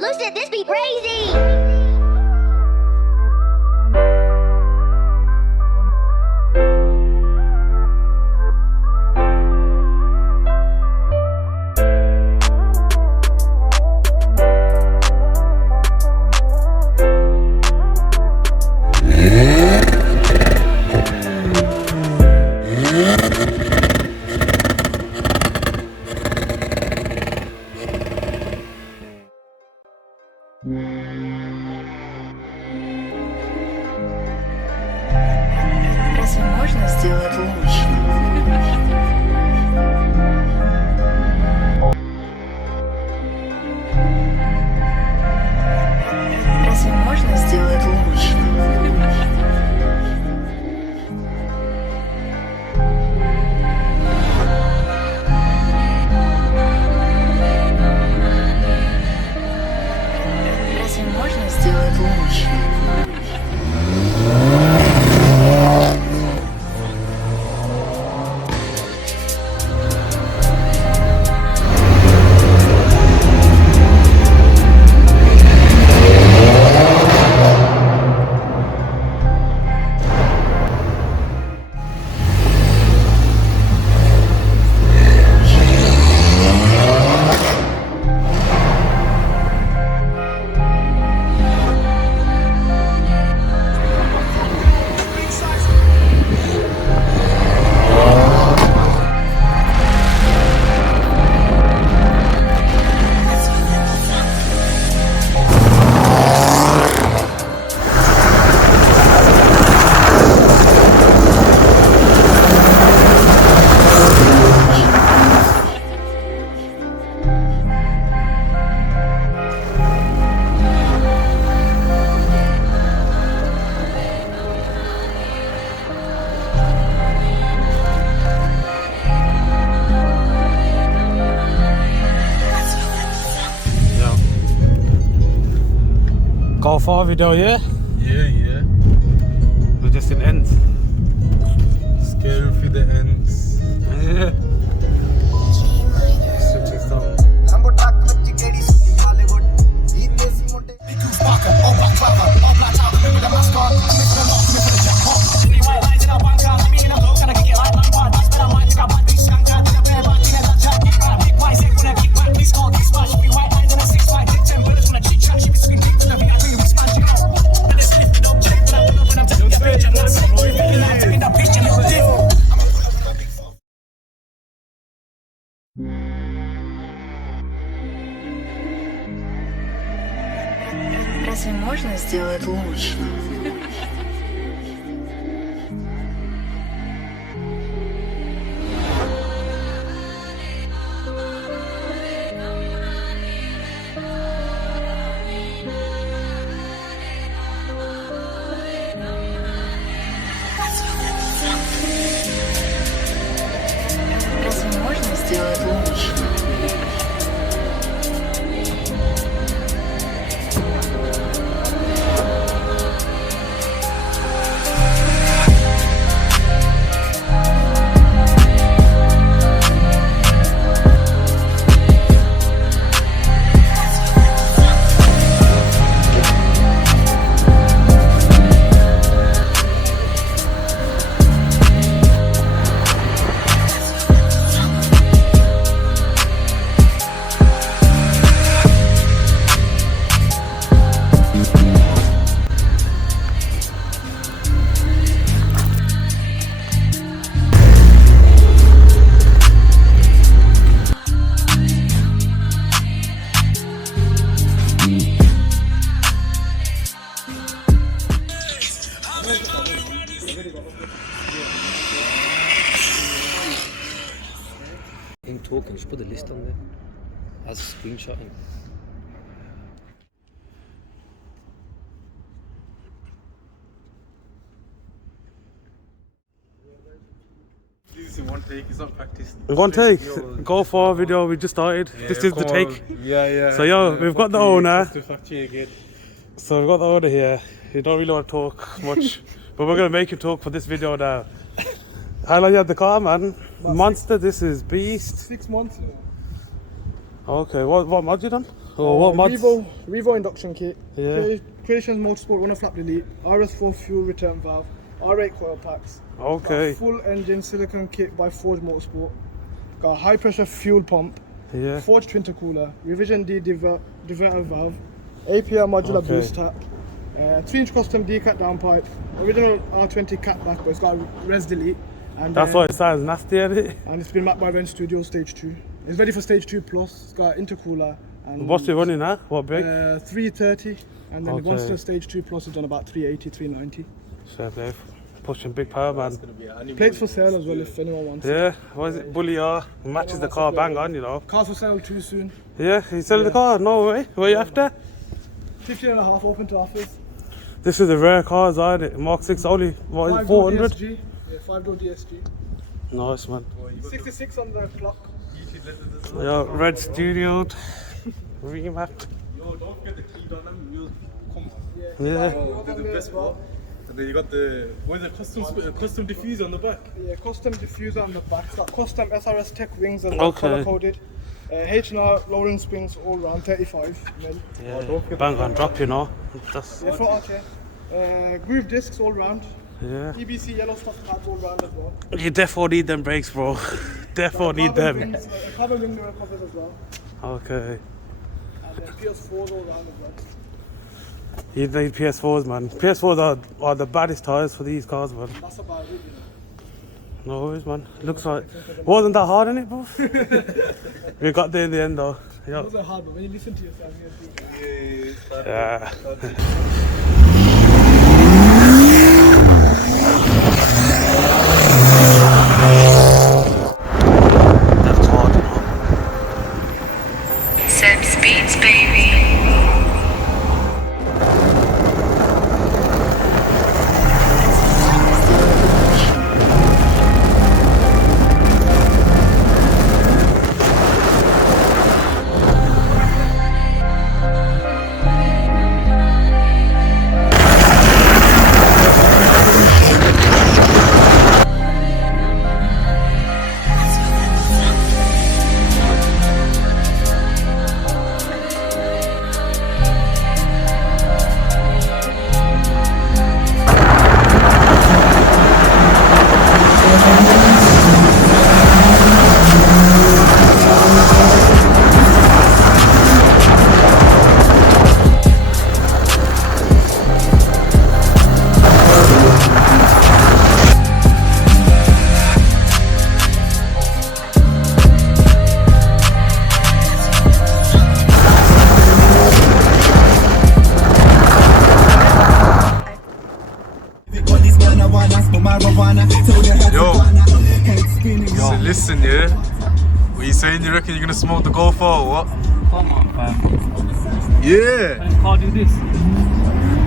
Lucid, this be crazy. Разве можно сделать лучше? Разве можно сделать лучше? Разве можно сделать лучше? Go far video, yeah? Yeah. We're just in ends. Scary for the ends. Yeah. Switching sound. Разве можно сделать лучше? Разве можно сделать лучше? Talking, just put the list on there as screenshotting. This is one take, it's not practice. One take. Go for video. We just started. Yeah, this is the take. Yeah. So yo, we've got the owner. Just to fact check again. So we've got the owner here. He don't really want to talk much, but we're gonna make him talk for this video now. How long you had the car, man? Monster. This is beast. 6 months. Okay, what mod you done? Or what mods? Revo Induction Kit. Yeah. Creations Motorsport runner flap delete. RS4 fuel return valve. R8 coil packs. Okay. Got a full engine silicone kit by Forge Motorsport. Got a high pressure fuel pump. Yeah. Forge twintercooler. Revision D diverter valve. APR modular Okay. boost tap. 3-inch custom Decat downpipe. Original R20 Catback, but it's got a res delete. And That's why it sounds nasty at it. and it's been mapped by Ren Studio Stage 2. It's ready for Stage 2 Plus. It's got intercooler. And What's it running at? What brake? 330, and then once Okay. the Stage 2 Plus is done about 380, 390. Fair play. Pushing big power, man. Plates for sale as well if anyone wants it. Yeah, what is it? Bully R. Matches the car bang on, you know. Cars for sale too soon. Yeah, you selling the car? No way. What are you after? 15.5 open to offers. This is a rare car, isn't it? Mark 6 only, what is it, 400? DSG. Yeah, 5-door DSG. Nice, man. 66 on the clock. Yeah, red studio. Remap. Yo, don't forget the key on them. You'll come. Yeah. They're the best part. And then you got the custom diffuser on the back. Yeah, custom diffuser on the back. It's got custom SRS Tech wings as well, Okay. color coded. H&R lowering springs all round, 35 mil. Yeah. Bang on drop, you know. That's, Yeah, front arch, groove discs all round. yeah. EBC yellow stuff pads all round as well. You definitely need them brakes, bro. Definitely need them. Rings, carbon ring mirror covers as well. Okay. And then PS4s all round as well. You need PS4s, man. PS4s are the baddest tyres for these cars, man. That's about it, you know. No worries, man. Looks like wasn't that hard, innit, bro? We got there in the end, though. It Yeah. wasn't hard, but when you listen to yourself, you do. Yeah. That's hard, you know. Set speeds, baby. Yo, so listen, yeah. What you saying? You reckon you're gonna smoke the Golf or what? Come on, fam. Yeah. I can't do this.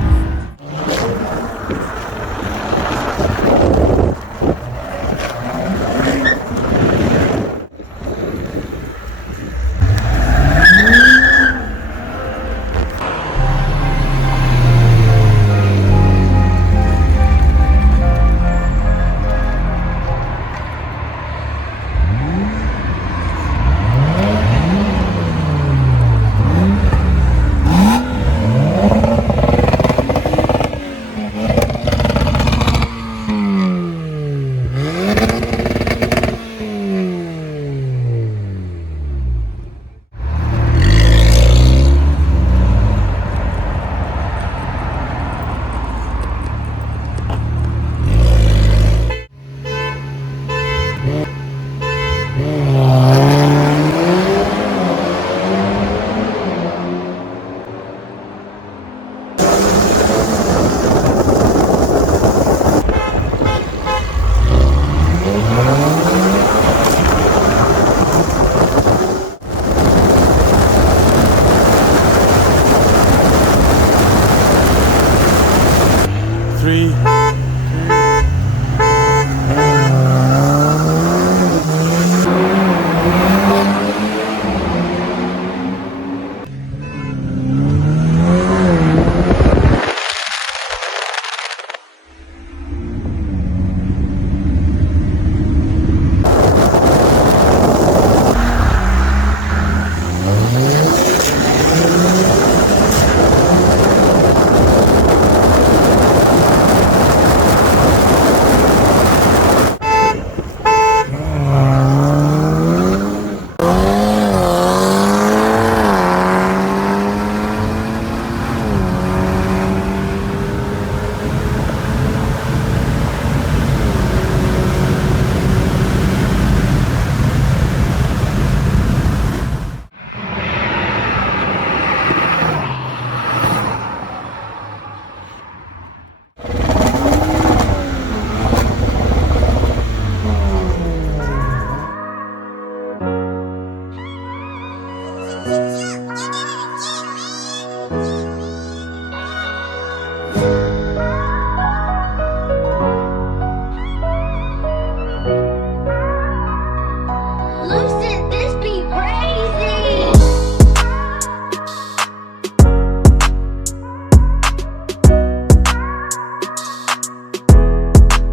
Loose